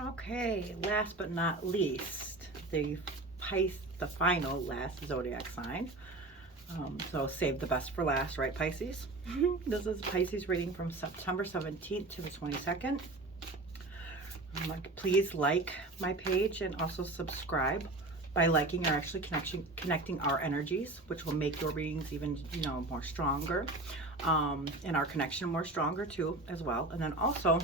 Okay, last but not least, the final last zodiac sign. So save the best for last, right, Pisces? This is Pisces reading from September 17th to the 22nd. Please like my page and also subscribe. By liking, or actually connecting our energies, which will make your readings even, more stronger, and our connection more stronger too, as well. And then also,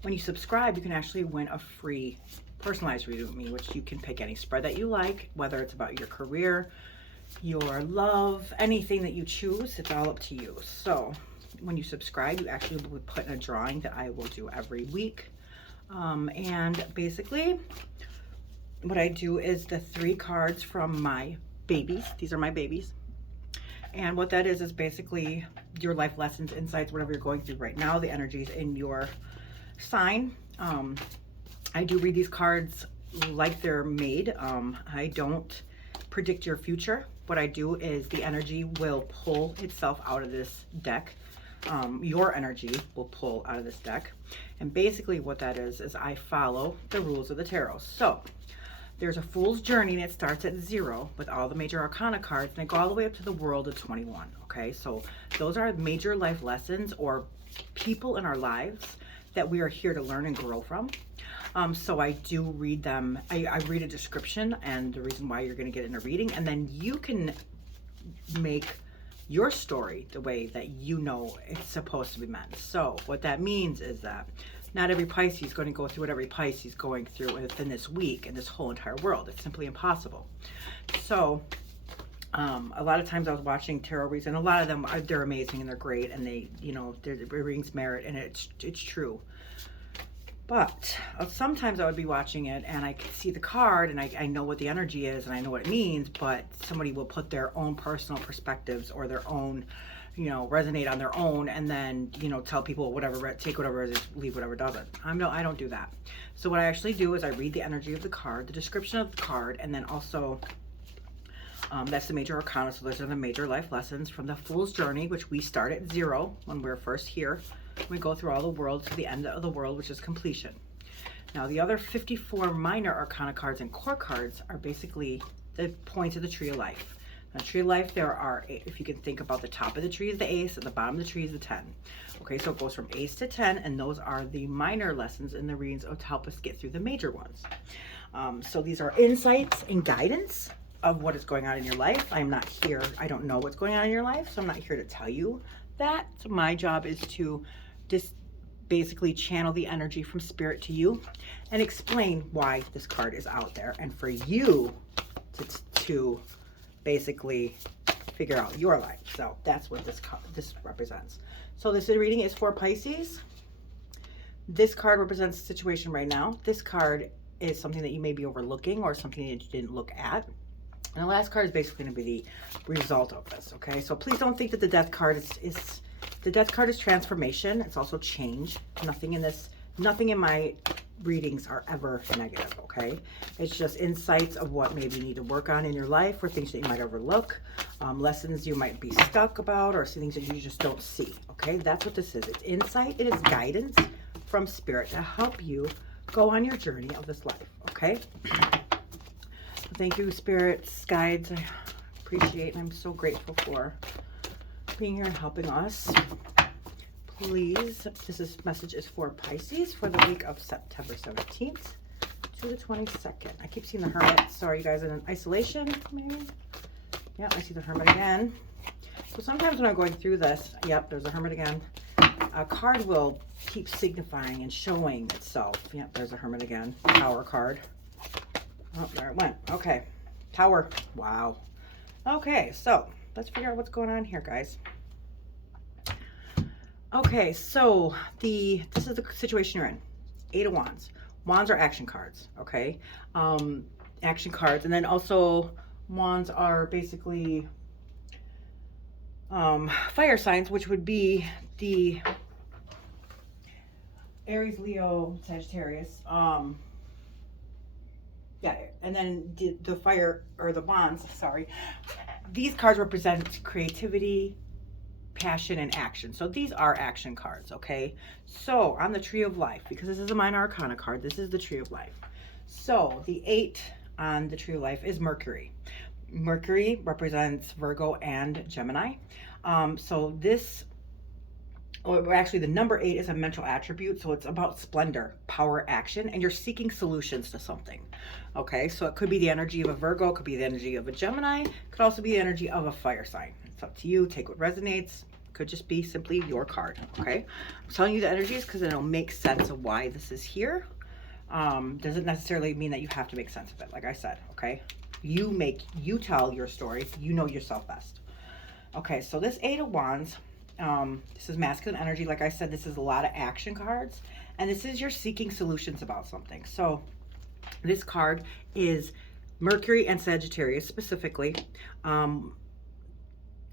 when you subscribe, you can actually win a free personalized reading with me, which you can pick any spread that you like, whether it's about your career, your love, anything that you choose. It's all up to you. So when you subscribe, you actually will be put in a drawing that I will do every week. And basically, what I do is the 3 cards from my babies. These are my babies. And what that is basically your life lessons, insights, whatever you're going through right now, the energies in your sign. I do read these cards like they're made. I don't predict your future. What I do is the energy will pull itself out of this deck. Your energy will pull out of this deck. And basically what that is I follow the rules of the tarot. So there's a fool's journey, and it starts at 0 with all the major arcana cards, and they go all the way up to the world of 21. Okay, so those are major life lessons or people in our lives that we are here to learn and grow from. So I do read them. I read a description and the reason why you're going to get in a reading, and then you can make your story the way that you know it's supposed to be meant. So what that means is that not every Pisces is going to go through what every Pisces is going through within this week and this whole entire world. It's simply impossible. So a lot of times I was watching tarot reads, and a lot of them they're amazing and they're great, and they, their readings merit, and it's true. But sometimes I would be watching it and I could see the card and I know what the energy is and I know what it means, but somebody will put their own personal perspectives or their own, resonate on their own, and then, tell people whatever, take whatever is, leave whatever doesn't. I don't do that. So what I actually do is I read the energy of the card, the description of the card, and then also that's the major arcana. So those are the major life lessons from the Fool's Journey, which we start at 0 when we're first here. We go through all the world to the end of the world, which is completion. Now, the other 54 minor arcana cards and core cards are basically the points of the tree of life. Now, tree of life, there are, if you can think about the top of the tree is the ace, at the bottom of the tree is the 10. Okay, so it goes from ace to 10, and those are the minor lessons in the readings to help us get through the major ones. So these are insights and guidance of what is going on in your life. I'm not here, I don't know what's going on in your life, so I'm not here to tell you that. So my job is to just basically channel the energy from spirit to you and explain why this card is out there, and for you to basically figure out your life. So that's what this represents. So this reading is for Pisces. This card represents the situation right now. This card is something that you may be overlooking or something that you didn't look at. And the last card is basically going to be the result of this. Okay, so please don't think that the death card is the death card is transformation. It's also change. Nothing in my readings are ever negative, okay? It's just insights of what maybe you need to work on in your life, or things that you might overlook, lessons you might be stuck about, or things that you just don't see, okay? That's what this is. It's insight. It is guidance from spirit to help you go on your journey of this life, okay? Thank you, spirits, guides. I appreciate, and I'm so grateful for being here and helping us. Please, this message is for Pisces for the week of September 17th to the 22nd. I keep seeing the Hermit. Sorry, you guys, in isolation, maybe? Yeah, I see the Hermit again. So sometimes when I'm going through this, yep, there's the Hermit again. A card will keep signifying and showing itself. Yep, there's the Hermit again. Tower card. Oh, there it went. Okay. Tower. Wow. Okay, so let's figure out what's going on here, guys. Okay, so this is the situation you're in. 8 of Wands. Wands are action cards, okay? Action cards. And then also Wands are basically fire signs, which would be the Aries, Leo, Sagittarius. Yeah, and then the fire, or the Wands, sorry. These cards represent creativity, passion and action. So these are action cards, okay? So on the Tree of Life, because this is a minor arcana card, this is the Tree of Life. So the 8 on the Tree of Life is Mercury. Mercury represents Virgo and Gemini. So this, or actually the number 8 is a mental attribute. So it's about splendor, power, action, and you're seeking solutions to something. Okay, so it could be the energy of a Virgo, it could be the energy of a Gemini, it could also be the energy of a fire sign. It's up to you, take what resonates. Could just be simply your card, okay? I'm telling you the energies because it'll make sense of why this is here. Doesn't necessarily mean that you have to make sense of it, like I said, okay? You tell your story, you know yourself best. Okay, so this 8 of Wands, this is masculine energy. Like I said, this is a lot of action cards, and this is you're seeking solutions about something. So this card is Mercury and Sagittarius specifically.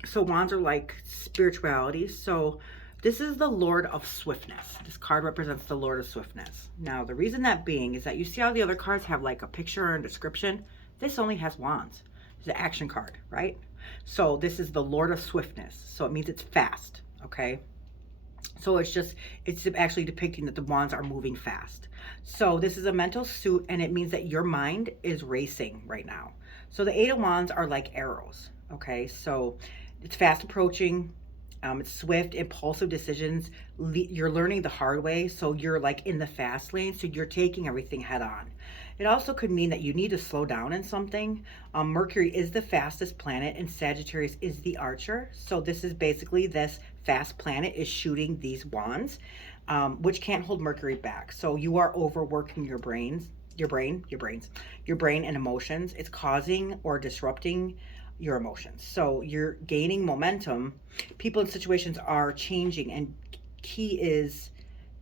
So wands are like spirituality. So this is the Lord of Swiftness. This card represents the Lord of Swiftness. Now, the reason that being is that you see how the other cards have like a picture and description. This only has wands. It's an action card, right? So this is the Lord of Swiftness. So it means it's fast, okay? So it's actually depicting that the wands are moving fast. So this is a mental suit, and it means that your mind is racing right now. So the 8 of Wands are like arrows, okay? So it's fast approaching. It's swift, impulsive decisions. You're learning the hard way, so you're like in the fast lane, so you're taking everything head on. It also could mean that you need to slow down in something. Mercury is the fastest planet, and Sagittarius is the archer. So this is basically this fast planet is shooting these wands, which can't hold Mercury back. So you are overworking your brain and emotions. It's causing or disrupting your emotions. So you're gaining momentum. People and situations are changing, and key is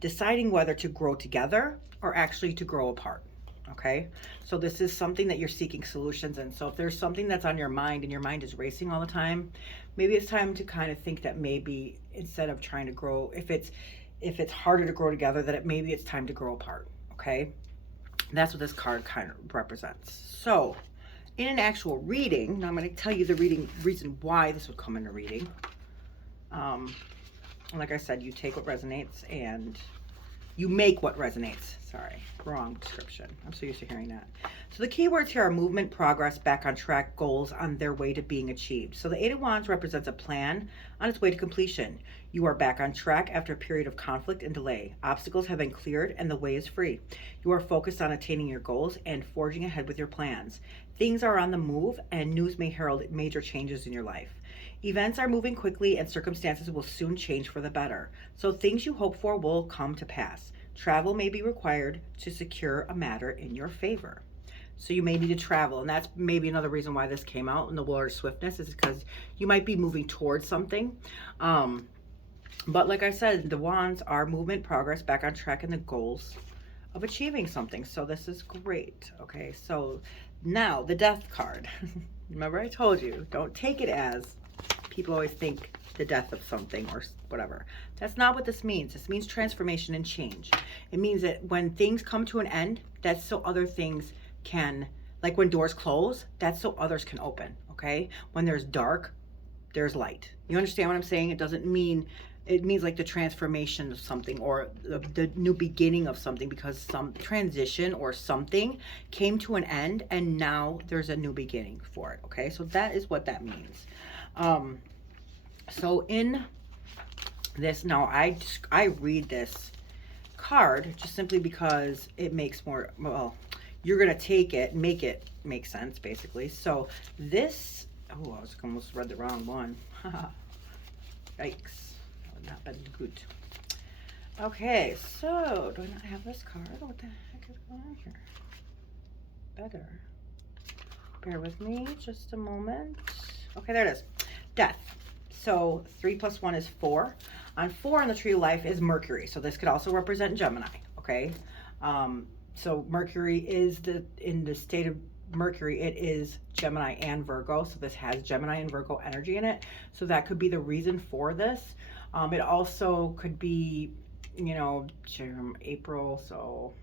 deciding whether to grow together or actually to grow apart. Okay, so this is something that you're seeking solutions in. So if there's something that's on your mind and your mind is racing all the time, maybe it's time to kind of think that maybe instead of trying to grow, if it's harder to grow together, that maybe it's time to grow apart. Okay, that's what this card kind of represents. So in an actual reading, now I'm going to tell you the reason why this would come into reading. Like I said, you take what resonates and you make what resonates. Sorry, wrong description. I'm so used to hearing that. So the key words here are movement, progress, back on track, goals on their way to being achieved. So the 8 of Wands represents a plan on its way to completion. You are back on track after a period of conflict and delay. Obstacles have been cleared and the way is free. You are focused on attaining your goals and forging ahead with your plans. Things are on the move, and news may herald major changes in your life. Events are moving quickly, and circumstances will soon change for the better. So things you hope for will come to pass. Travel may be required to secure a matter in your favor. So you may need to travel, and that's maybe another reason why this came out in the Lord of Swiftness, is because you might be moving towards something. But like I said, the wands are movement, progress, back on track, and the goals of achieving something. So this is great. Okay, so now the Death card. Remember I told you, don't take it as people always think the death of something or whatever. That's not what this means. This means transformation and change. It means that when things come to an end, that's so other things can, like when doors close, that's so others can open, okay? When there's dark, there's light. You understand what I'm saying? It means like the transformation of something, or the new beginning of something, because some transition or something came to an end and now there's a new beginning for it, okay? So that is what that means. So in this, now I read this card just simply because it makes more, well, you're going to take it, make it make sense, basically. So this, oh, I almost read the wrong one. Yikes. That would not been good. Okay, so do I not have this card? What the heck is going on here? Better. Bear with me just a moment. Okay, there it is. Death. So 3 plus 1 is 4. On 4 on the Tree of Life is Mercury. So this could also represent Gemini, okay? So Mercury is in the state of Mercury, it is Gemini and Virgo. So this has Gemini and Virgo energy in it. So that could be the reason for this. It also could be, you know, April, so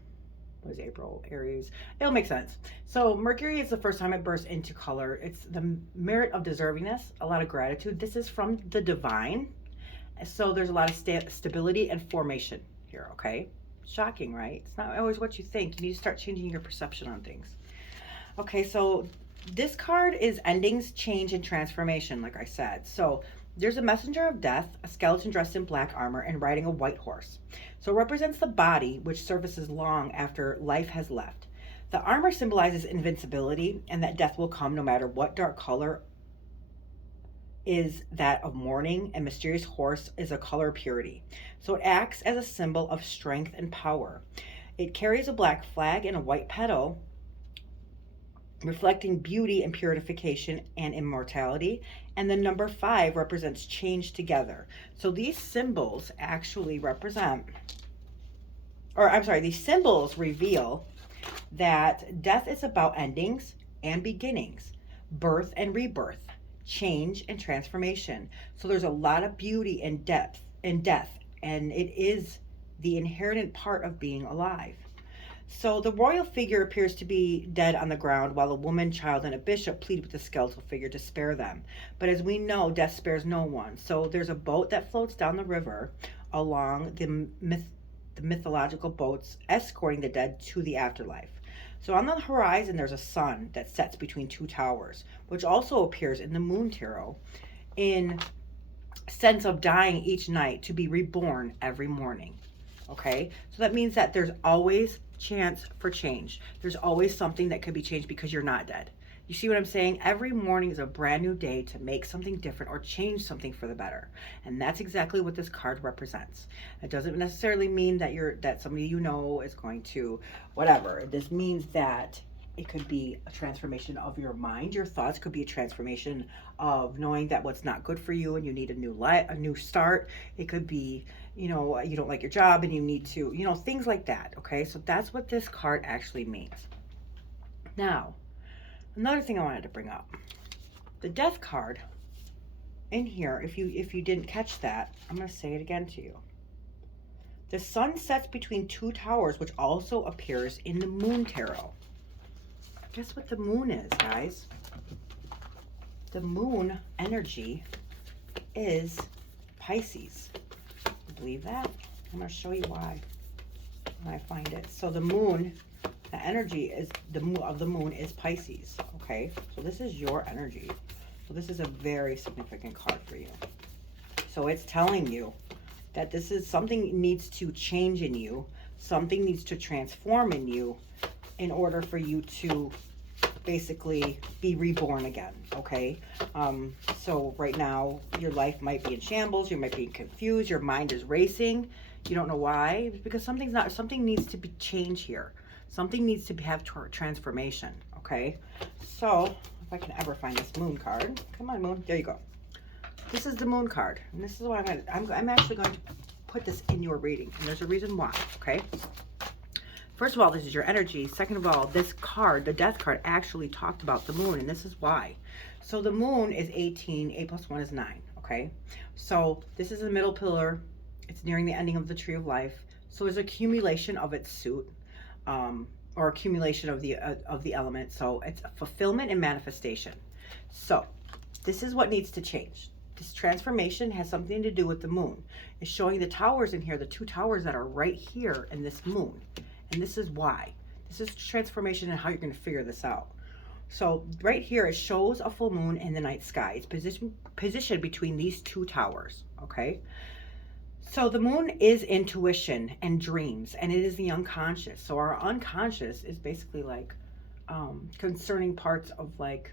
what is April? Aries. It'll make sense. So Mercury is the first time it bursts into color. It's the merit of deservingness, a lot of gratitude. This is from the divine. So there's a lot of stability and formation here, okay? Shocking, right? It's not always what you think. You need to start changing your perception on things. Okay, so this card is endings, change, and transformation, like I said. So there's a messenger of death, a skeleton dressed in black armor and riding a white horse. So it represents the body, which surfaces long after life has left. The armor symbolizes invincibility and that death will come no matter what. Dark color is that of mourning, and mysterious horse is a color of purity. So it acts as a symbol of strength and power. It carries a black flag and a white petal, reflecting beauty and purification and immortality. And the number 5 represents change together. So these symbols actually represent, or I'm sorry, these symbols reveal that death is about endings and beginnings, birth and rebirth, change and transformation. So there's a lot of beauty and depth in death, and it is the inherent part of being alive. So the royal figure appears to be dead on the ground, while a woman, child, and a bishop plead with the skeletal figure to spare them. But as we know, death spares no one. So there's a boat that floats down the river along the mythological boats, escorting the dead to the afterlife. So on the horizon, there's a sun that sets between 2 towers, which also appears in the moon tarot in sense of dying each night to be reborn every morning. Okay, so that means that there's always chance for change. There's always something that could be changed because you're not dead. You see what I'm saying? Every morning is a brand new day to make something different or change something for the better. And that's exactly what this card represents. It doesn't necessarily mean that somebody you know is going to whatever. This means that it could be a transformation of your mind. Your thoughts could be a transformation of knowing that what's not good for you and you need a new life, a new start. It could be, you don't like your job and you need to, things like that. Okay, so that's what this card actually means. Now, another thing I wanted to bring up, the death card in here, if you didn't catch that, I'm going to say it again to you. The sun sets between 2 towers, which also appears in the moon tarot. Guess what the moon is, guys? The moon energy is Pisces. You believe that? I'm going to show you why when I find it. So the moon, the energy is of the moon is Pisces. Okay, so this is your energy. So this is a very significant card for you. So it's telling you that this is something needs to change in you, something needs to transform in you in order for you to basically be reborn again. Okay, so right now your life might be in shambles, you might be confused, your mind is racing, you don't know why. It's because something needs to be changed here. Something needs to have transformation. Okay, so if I can ever find this moon card, come on moon, there you go. This is the moon card, and this is what I'm actually going to put this in your reading, and there's a reason why. Okay, first of all, this is your energy. Second of all, this card, the death card, actually talked about the moon, and this is why. So the moon is 18, 8 plus 1 is 9. Okay, so this is the middle pillar. It's nearing the ending of the tree of life. So there's accumulation of its suit, or accumulation of the element. So it's a fulfillment and manifestation. So this is what needs to change. This transformation has something to do with the moon. It's showing the towers in here, the 2 towers that are right here in this moon. And this is why. This is transformation and how you're going to figure this out. So right here, it shows a full moon in the night sky. It's positioned between these 2 towers. Okay. So the moon is intuition and dreams, and it is the unconscious. So our unconscious is basically like concerning parts of like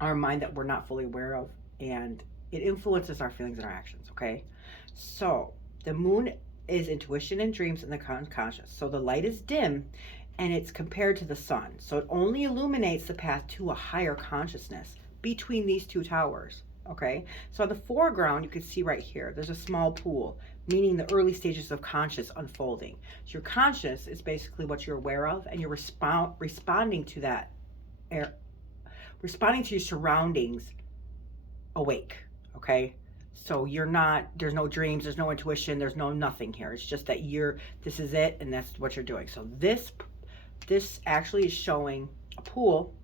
our mind that we're not fully aware of, and it influences our feelings and our actions. Okay. So the moon is intuition and dreams in the unconscious. So the light is dim and it's compared to the sun. So it only illuminates the path to a higher consciousness between these 2 towers. Okay, so on the foreground, you can see right here, there's a small pool, meaning the early stages of conscious unfolding. So your conscious is basically what you're aware of, and you're responding to that, responding to your surroundings awake. Okay, so you're not, there's no dreams, there's no intuition, there's no nothing here. It's just that this is it, and that's what you're doing. So this actually is showing a pool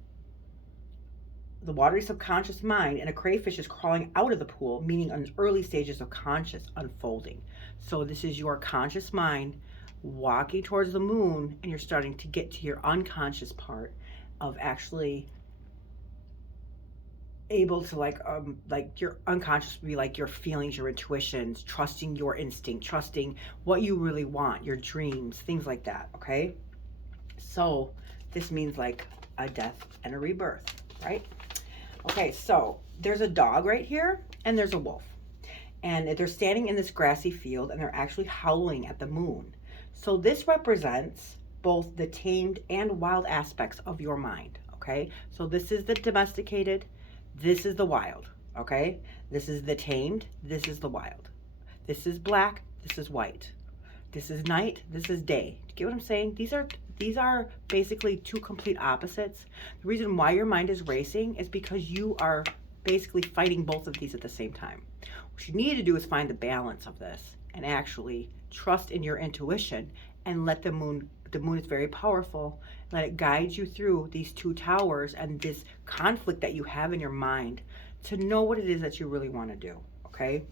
the watery subconscious mind, and a crayfish is crawling out of the pool, meaning in early stages of conscious unfolding. So this is your conscious mind walking towards the moon, and you're starting to get to your unconscious part of actually able to like your unconscious would be like your feelings, your intuitions, trusting your instinct, trusting what you really want, your dreams, things like that. Okay, so this means like a death and a rebirth, right? Okay, so there's a dog right here and there's a wolf, and they're standing in this grassy field and they're actually howling at the moon. So this represents both the tamed and wild aspects of your mind. Okay, so this is the domesticated, this is the wild. Okay, this is the tamed, this is the wild. This is black, this is white. This is night, this is day. Do you get what I'm saying? These are basically two complete opposites. The reason why your mind is racing is because you are basically fighting both of these at the same time. What you need to do is find the balance of this and actually trust in your intuition and let the moon is very powerful, let it guide you through these two towers and this conflict that you have in your mind to know what it is that you really want to do. Okay,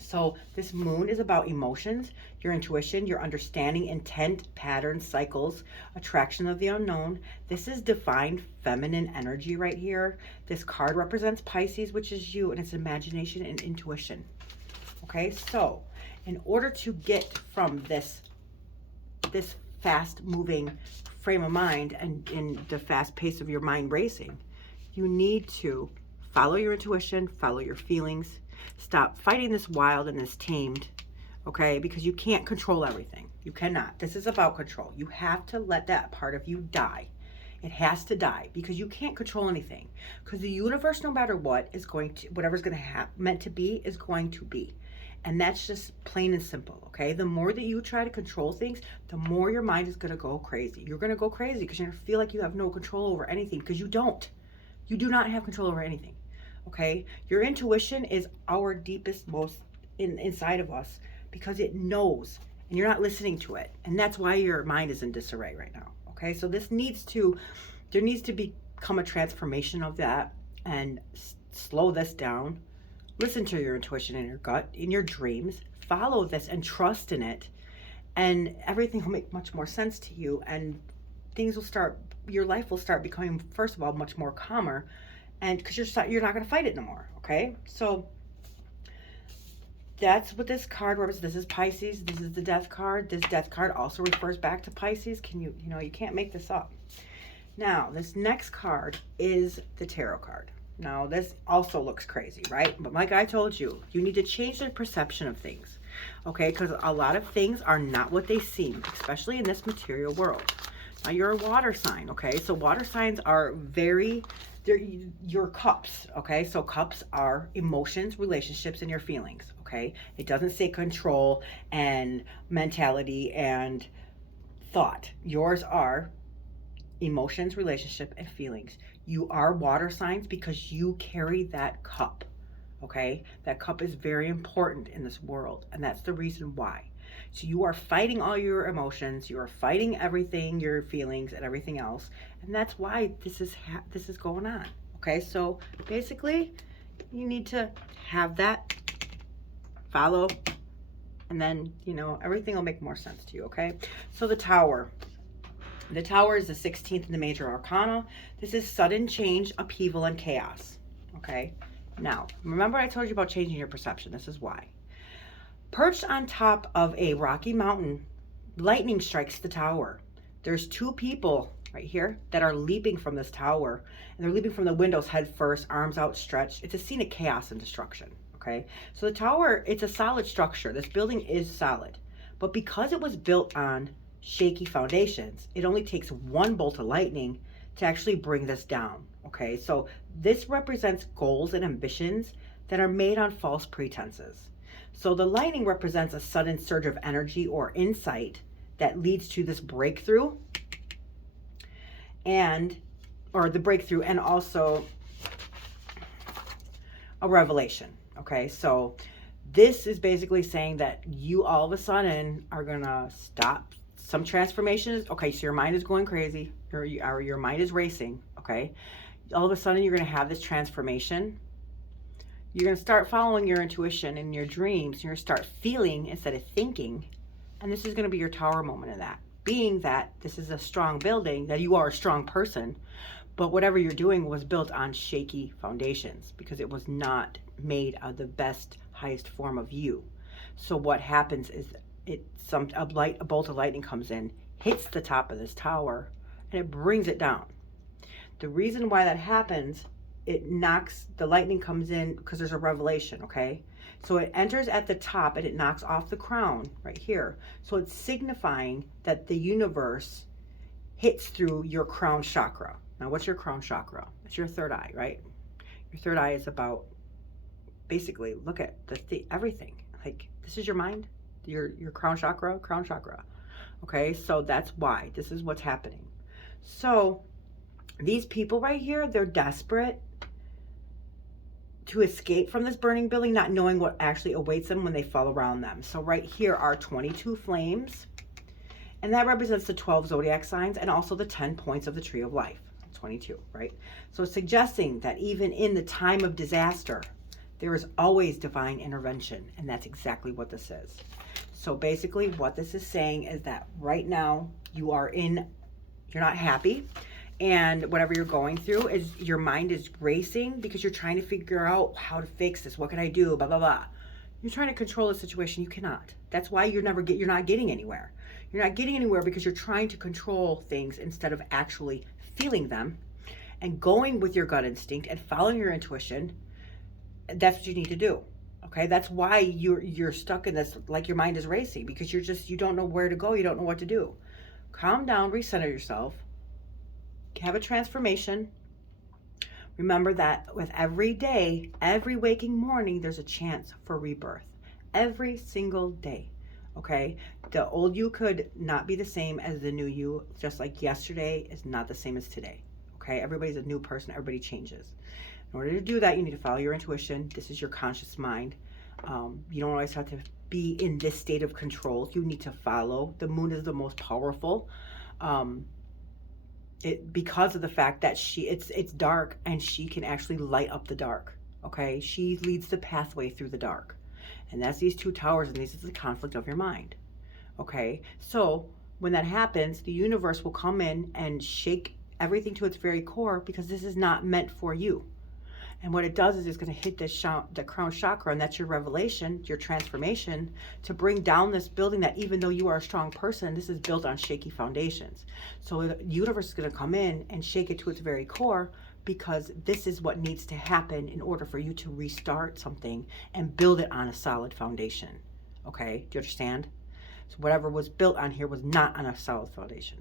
so this moon is about emotions, your intuition, your understanding, intent, patterns, cycles, attraction of the unknown. This is defined feminine energy right here. This card represents Pisces, which is you, and it's imagination and intuition. Okay, so in order to get from this fast moving frame of mind and in the fast pace of your mind racing, you need to follow your intuition, follow your feelings, stop fighting this wild and this tamed, okay? Because you can't control everything. You cannot. This is about control. You have to let that part of you die. It has to die because you can't control anything. Because the universe, no matter what, is going to, whatever's going to happen, meant to be, is going to be. And that's just plain and simple, okay? The more that you try to control things, the more your mind is going to go crazy. You're going to go crazy because you're going to feel like you have no control over anything, because you don't. You do not have control over anything, okay? Your intuition is our deepest, most inside of us, because it knows and you're not listening to it. And that's why your mind is in disarray right now, okay? So there needs to become a transformation of that and slow this down. Listen to your intuition and your gut, in your dreams, follow this and trust in it, and everything will make much more sense to you, and things will start, your life will start becoming, first of all, much more calmer, and because you're not going to fight it no more, okay? So that's what this card represents. This is Pisces, this is the death card. This death card also refers back to Pisces. You can't make this up. Now, this next card is the tarot card. Now, this also looks crazy, right? But like I told you, you need to change the perception of things, okay? Because a lot of things are not what they seem, especially in this material world. Now, you're a water sign, okay? So water signs are they're your cups, okay? So cups are emotions, relationships, and your feelings, okay? It doesn't say control and mentality and thought. Yours are emotions, relationship, and feelings. You are water signs because you carry that cup, okay? That cup is very important in this world, and that's the reason why. So you are fighting all your emotions, you are fighting everything, your feelings and everything else, and that's why this is going on, okay? So basically, you need to have that, follow, and then, everything will make more sense to you, okay? So the Tower. The Tower is the 16th in the major arcana. This is sudden change, upheaval, and chaos. Okay? Now, remember I told you about changing your perception. This is why. Perched on top of a rocky mountain, lightning strikes the tower. There's two people right here that are leaping from this tower, and they're leaping from the windows head first, arms outstretched. It's a scene of chaos and destruction. Okay? So the tower, it's a solid structure. This building is solid. But because it was built on shaky foundations, it only takes one bolt of lightning to actually bring this down, okay? So this represents goals and ambitions that are made on false pretenses. So the lightning represents a sudden surge of energy or insight that leads to this breakthrough and also a revelation, okay? So this is basically saying that you all of a sudden are gonna stop some transformations. Okay, so your mind is going crazy, or your mind is racing, okay? all of a sudden you're going to have this transformation. You're going to start following your intuition and your dreams. You're going to start feeling instead of thinking. And this is going to be your tower moment of that. Being that this is a strong building, that you are a strong person, but whatever you're doing was built on shaky foundations because it was not made of the best, highest form of you. So what happens is a bolt of lightning comes in, hits the top of this tower, and it brings it down. The reason why that happens, the lightning comes in because there's a revelation, okay? So it enters at the top and it knocks off the crown right here. So it's signifying that the universe hits through your crown chakra. Now, what's your crown chakra? It's your third eye, right? Your third eye is about, basically, look at everything. Like, this is your mind, your crown chakra. Okay, so that's why. This is what's happening. So these people right here, they're desperate to escape from this burning building, not knowing what actually awaits them when they fall around them. So right here are 22 flames, and that represents the 12 zodiac signs and also the 10 points of the tree of life. 22, right? So suggesting that even in the time of disaster, there is always divine intervention, and that's exactly what this is. So basically what this is saying is that right now you're not happy, and whatever you're going through is your mind is racing because you're trying to figure out how to fix this. What can I do? Blah, blah, blah. You're trying to control the situation. You cannot. That's why you're not getting anywhere. You're not getting anywhere because you're trying to control things instead of actually feeling them and going with your gut instinct and following your intuition. That's what you need to do. Okay, that's why you're stuck in this, like your mind is racing, because you don't know where to go, you don't know what to do. Calm down, recenter yourself, have a transformation. Remember that with every day, every waking morning, there's a chance for rebirth. Every single day. Okay, the old you could not be the same as the new you, just like yesterday is not the same as today. Okay, everybody's a new person, everybody changes. In order to do that, you need to follow your intuition. This is your conscious mind. You don't always have to be in this state of control. You need to follow. The moon is the most powerful, because of the fact that it's dark and she can actually light up the dark. Okay, she leads the pathway through the dark. And that's these two towers, and this is the conflict of your mind. Okay, so when that happens, the universe will come in and shake everything to its very core because this is not meant for you. And what it does is it's going to hit the crown chakra, and that's your revelation, your transformation, to bring down this building that even though you are a strong person, this is built on shaky foundations. So the universe is going to come in and shake it to its very core, because this is what needs to happen in order for you to restart something and build it on a solid foundation. Okay, do you understand? So whatever was built on here was not on a solid foundation.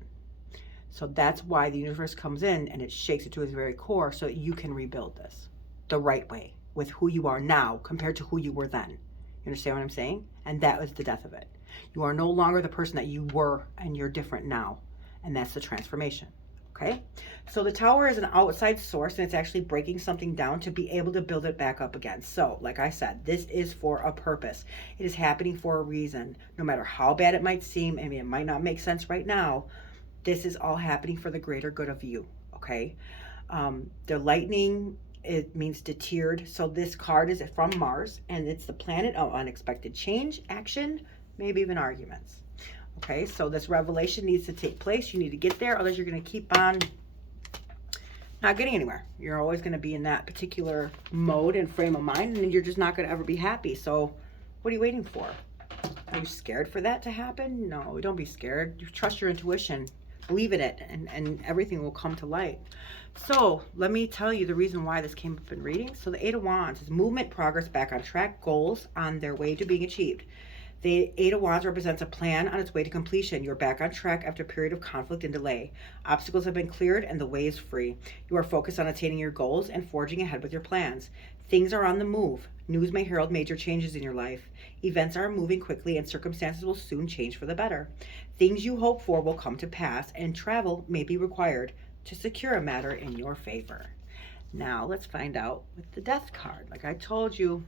So that's why the universe comes in and it shakes it to its very core so that you can rebuild this the right way with who you are now compared to who you were then. You understand what I'm saying? And that was the death of it. You are no longer the person that you were, and you're different now. And that's the transformation. Okay, so the tower is an outside source, and it's actually breaking something down to be able to build it back up again. So like I said, this is for a purpose. It is happening for a reason. No matter how bad it might seem, I mean, it might not make sense right now, this is all happening for the greater good of you. Okay, the lightning, it means deterred. So this card is from Mars, and it's the planet of unexpected change, action, maybe even arguments. Okay, so this revelation needs to take place. You need to get there, otherwise you're going to keep on not getting anywhere. You're always going to be in that particular mode and frame of mind, and you're just not going to ever be happy. So what are you waiting for? Are you scared for that to happen? No, don't be scared. You trust your intuition. Believe in it, and everything will come to light. So let me tell you the reason why this came up in reading. So the Eight of Wands is movement, progress, back on track, goals on their way to being achieved. The Eight of Wands represents a plan on its way to completion. You're back on track after a period of conflict and delay. Obstacles have been cleared and the way is free. You are focused on attaining your goals and forging ahead with your plans. Things are on the move. News may herald major changes in your life. Events are moving quickly and circumstances will soon change for the better. Things you hope for will come to pass, and travel may be required to secure a matter in your favor. Now let's find out with the Death card. Like I told you,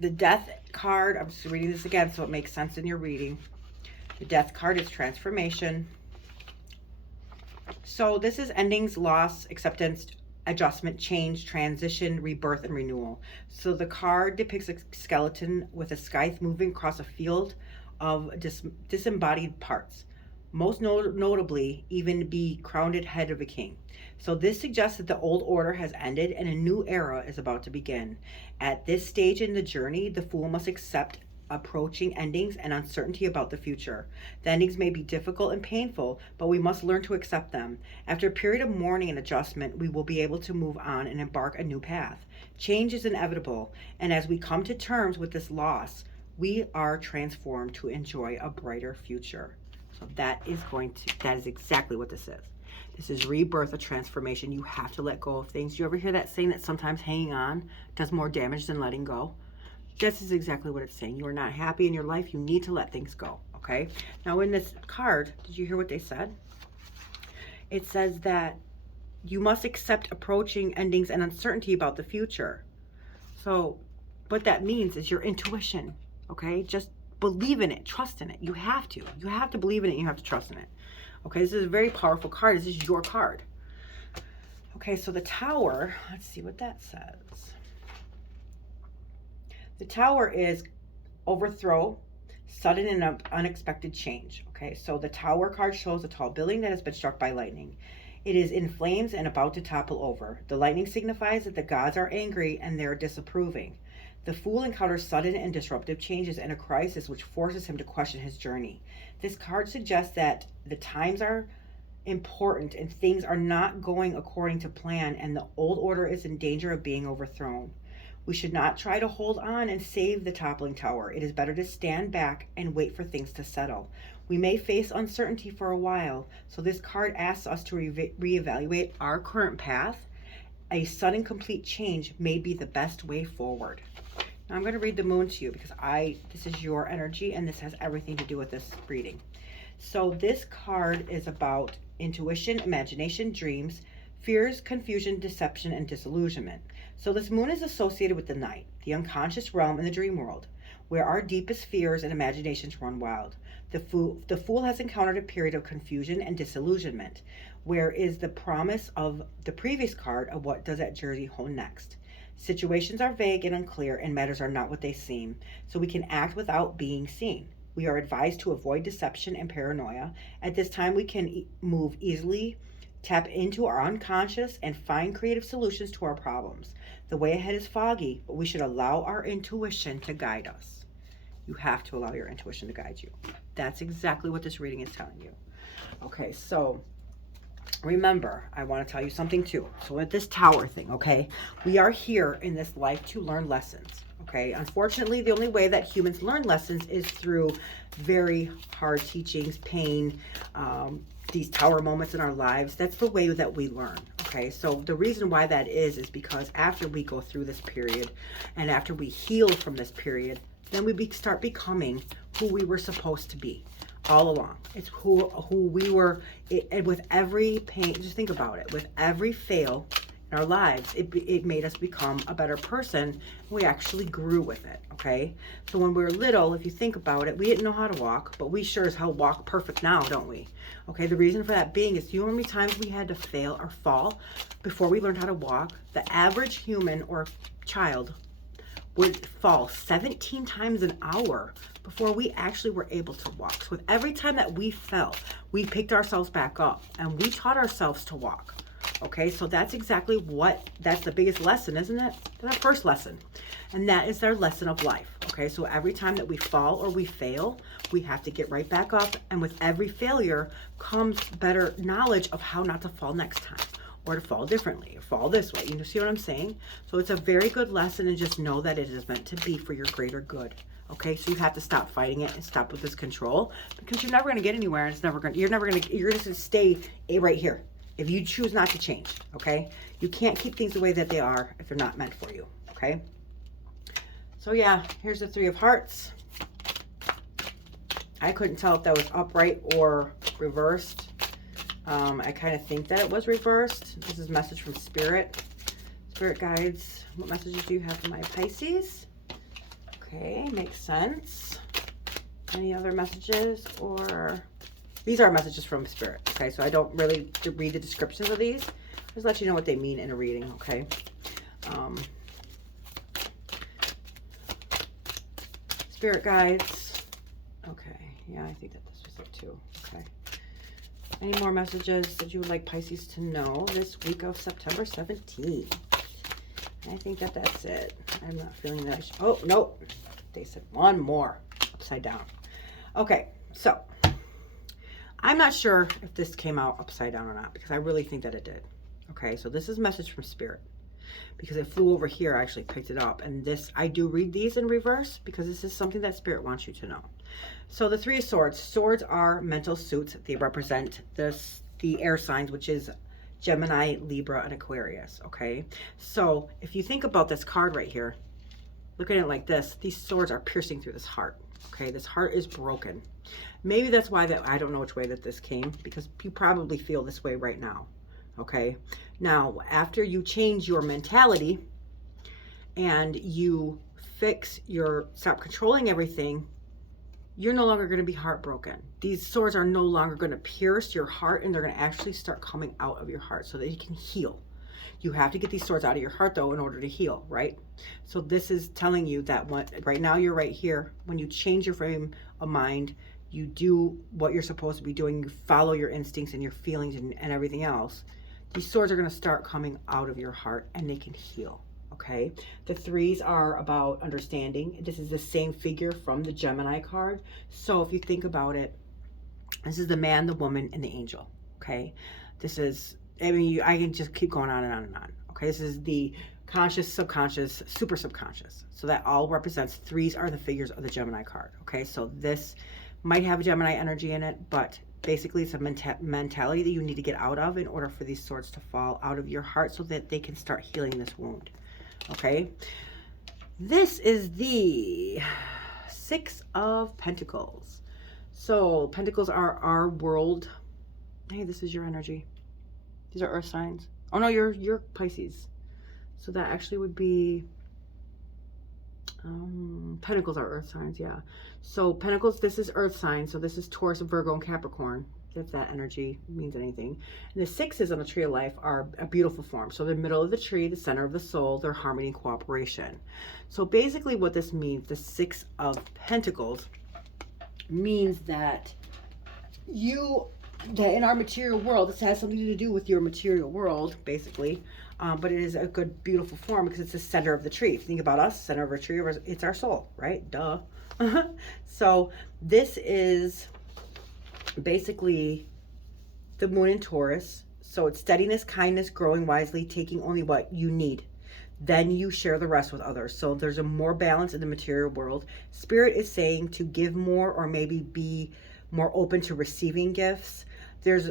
the Death card, I'm just reading this again so it makes sense in your reading. The Death card is transformation. So this is endings, loss, acceptance, adjustment, change, transition, rebirth, and renewal. So the card depicts a skeleton with a scythe moving across a field of disembodied parts, most notably even the crowned head of a king. So this suggests that the old order has ended and a new era is about to begin. At this stage in the journey, the fool must accept approaching endings and uncertainty about the future. The endings may be difficult and painful, but we must learn to accept them. After a period of mourning and adjustment, we will be able to move on and embark a new path. Change is inevitable, and as we come to terms with this loss, we are transformed to enjoy a brighter future. So that is exactly what this is. This is rebirth, a transformation. You have to let go of things. You ever hear that saying that sometimes hanging on does more damage than letting go? This is exactly what it's saying. You are not happy in your life. You need to let things go, okay? Now, in this card, did you hear what they said? It says that you must accept approaching endings and uncertainty about the future. So what that means is your intuition, okay? Just believe in it. Trust in it. You have to. You have to believe in it. You have to trust in it, okay? This is a very powerful card. This is your card. Okay, so the Tower, let's see what that says. The Tower is overthrow, sudden and unexpected change. Okay, so the Tower card shows a tall building that has been struck by lightning. It is in flames and about to topple over. The lightning signifies that the gods are angry and they're disapproving. The Fool encounters sudden and disruptive changes and a crisis which forces him to question his journey. This card suggests that the times are important and things are not going according to plan, and the old order is in danger of being overthrown. We should not try to hold on and save the toppling tower. It is better to stand back and wait for things to settle. We may face uncertainty for a while, so this card asks us to reevaluate our current path. A sudden complete change may be the best way forward. Now I'm going to read the Moon to you because this is your energy and this has everything to do with this reading. So this card is about intuition, imagination, dreams, fears, confusion, deception, and disillusionment. So this Moon is associated with the night, the unconscious realm in the dream world, where our deepest fears and imaginations run wild. The Fool has encountered a period of confusion and disillusionment, where is the promise of the previous card of what does that journey hold next. Situations are vague and unclear, and matters are not what they seem, so we can act without being seen. We are advised to avoid deception and paranoia. At this time, we can move easily, tap into our unconscious, and find creative solutions to our problems. The way ahead is foggy, but we should allow our intuition to guide us. You have to allow your intuition to guide you. That's exactly what this reading is telling you. Okay, so remember, I want to tell you something too. So with this Tower thing, okay, we are here in this life to learn lessons. Okay, unfortunately, the only way that humans learn lessons is through very hard teachings, pain, these Tower moments in our lives. That's the way that we learn. Okay, so the reason why that is because after we go through this period and after we heal from this period, then we start becoming who we were supposed to be all along. It's who we were, and with every pain, just think about it, with every fail in our lives, it made us become a better person. We actually grew with it, okay? So when we were little, if you think about it, we didn't know how to walk, but we sure as hell walk perfect now, don't we? Okay, the reason for that being is, you know how many times we had to fail or fall before we learned how to walk? The average human or child would fall 17 times an hour before we actually were able to walk. So with every time that we fell, we picked ourselves back up and we taught ourselves to walk. Okay, so that's exactly that's the biggest lesson, isn't it? That's our first lesson. And that is our lesson of life. Okay, so every time that we fall or we fail, we have to get right back up. And with every failure comes better knowledge of how not to fall next time, or to fall differently, or fall this way. You see what I'm saying? So it's a very good lesson, and just know that it is meant to be for your greater good. Okay, so you have to stop fighting it and stop with this control, because you're never going to get anywhere, and you're just going to stay right here if you choose not to change. Okay, you can't keep things the way that they are if they're not meant for you. Okay, so yeah, here's the Three of Hearts. I couldn't tell if that was upright or reversed. I kind of think that it was reversed. This is a message from Spirit. Spirit guides, what messages do you have for my Pisces? Okay, makes sense. Any other messages or These are messages from Spirit, okay? So I don't really read the descriptions of these. Just let you know what they mean in a reading, okay? Spirit guides. Okay, yeah, I think that this was it too. Okay. Any more messages that you would like Pisces to know this week of September 17th? I think that that's it. I'm not feeling that. Oh, no. They said one more upside down. Okay, so I'm not sure if this came out upside down or not because I really think that it did. Okay, so this is a message from Spirit because it flew over here. I actually picked it up. And this, I do read these in reverse because this is something that Spirit wants you to know. So the Three of Swords. Swords are mental suits. They represent the air signs, which is Gemini, Libra, and Aquarius, okay? So if you think about this card right here, look at it like this. These swords are piercing through this heart, okay? This heart is broken. Maybe that's why I don't know which way that this came, because you probably feel this way right now, okay? Now, after you change your mentality and you stop controlling everything, you're no longer going to be heartbroken. These swords are no longer going to pierce your heart, and they're going to actually start coming out of your heart so that you can heal. You have to get these swords out of your heart, though, in order to heal, right? So this is telling you that right now you're right here. When you change your frame of mind, you do what you're supposed to be doing. You follow your instincts and your feelings and everything else. These swords are going to start coming out of your heart, and they can heal. Okay, the threes are about understanding. This is the same figure from the Gemini card. So if you think about it, this is the man, the woman, and the angel. Okay, this is, I mean, I can just keep going on and on and on. Okay, this is the conscious, subconscious, super subconscious. So that all represents, threes are the figures of the Gemini card. Okay, so this might have a Gemini energy in it, but basically it's a mentality that you need to get out of in order for these swords to fall out of your heart so that they can start healing this wound. Okay, this is the Six of Pentacles. So Pentacles are our world. Hey, this is your energy. These are earth signs. Oh no, you're Pisces. So that actually would be Pentacles are earth signs, yeah. So Pentacles, this is earth signs. So this is Taurus, Virgo, and Capricorn. If that energy means anything. And the sixes on the tree of life are a beautiful form. So the middle of the tree, the center of the soul, they're harmony and cooperation. So basically what this means, the Six of Pentacles, means that in our material world, this has something to do with your material world, basically. But it is a good, beautiful form because it's the center of the tree. If you think about us, center of a tree, it's our soul, right? Duh. So this is basically the moon in Taurus. So it's steadiness, kindness, growing wisely, taking only what you need. Then you share the rest with others. So there's a more balance in the material world. Spirit is saying to give more, or maybe be more open to receiving gifts. There's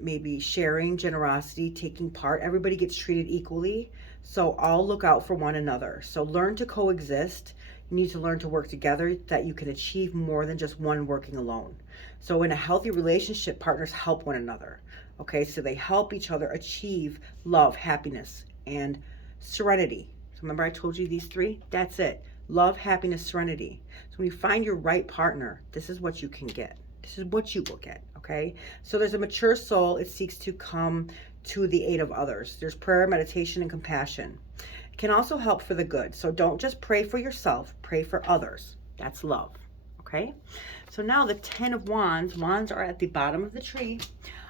maybe sharing, generosity, taking part. Everybody gets treated equally. So all look out for one another. So learn to coexist. You need to learn to work together, that you can achieve more than just one working alone. So in a healthy relationship, partners help one another. Okay, so they help each other achieve love, happiness, and serenity. So remember I told you these three? That's it. Love, happiness, serenity. So when you find your right partner, this is what you can get. This is what you will get, okay? So there's a mature soul. It seeks to come to the aid of others. There's prayer, meditation, and compassion. It can also help for the good. So don't just pray for yourself, pray for others. That's love, okay? So now the 10 of Wands. Wands are at the bottom of the tree.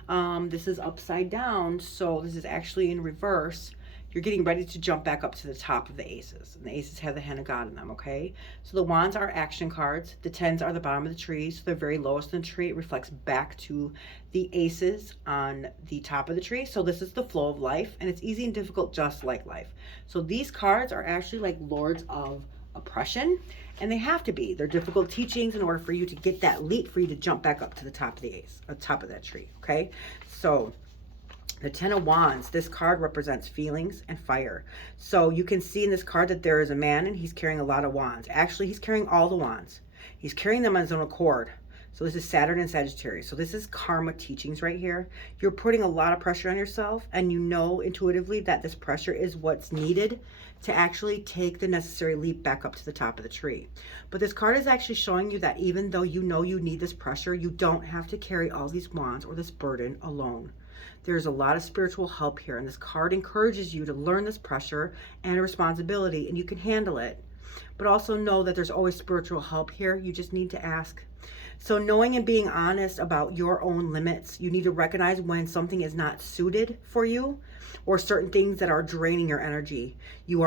This is upside down, so this is actually in reverse. You're getting ready to jump back up to the top of the aces. And the aces have the hand of God in them, okay? So the wands are action cards. The 10s are the bottom of the tree, so they're very lowest in the tree. It reflects back to the aces on the top of the tree. So this is the flow of life, and it's easy and difficult just like life. So these cards are actually like lords of oppression, and they have to be. They're difficult teachings in order for you to get that leap, for you to jump back up to the top of the ace, top of that tree, okay? So the 10 of Wands, this card represents feelings and fire. So you can see in this card that there is a man and he's carrying a lot of wands. Actually, he's carrying all the wands. He's carrying them on his own accord. So this is Saturn and Sagittarius. So this is karma teachings right here. You're putting a lot of pressure on yourself, and you know intuitively that this pressure is what's needed to actually take the necessary leap back up to the top of the tree. But this card is actually showing you that even though you know you need this pressure, you don't have to carry all these wands or this burden alone. There's a lot of spiritual help here, and this card encourages you to learn this pressure and responsibility, and you can handle it. But also know that there's always spiritual help here. You just need to ask. So knowing and being honest about your own limits, you need to recognize when something is not suited for you or certain things that are draining your energy. You are